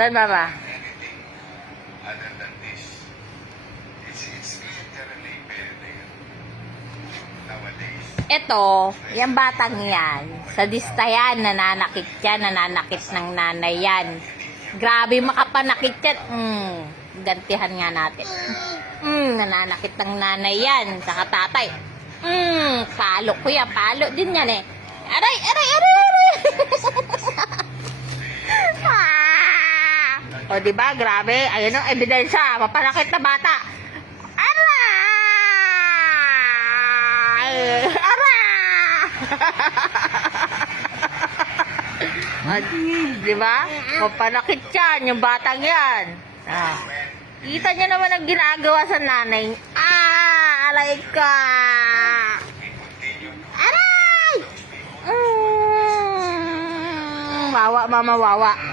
Saan, Mama? anything other than this. It's literally very rare nowadays. Ito, yung batang yan, sadista yan, nananakit yan, nananakit ng nanay yan. Grabe makapanakit yan. Gantihan nga natin. Nananakit ng nanay yan, saka tatay. Palo ko yan, palo din yan eh. Aray, aray, aray, aray. O, diba? Grabe. Ayun ang ebidensya. Mapanakit na bata. Aray! Diba? Mapanakit yan. Yung batang yan. Kita niya naman ang ginagawa sa nanay. Aray ka! Aray! Wawa, mama, wawa.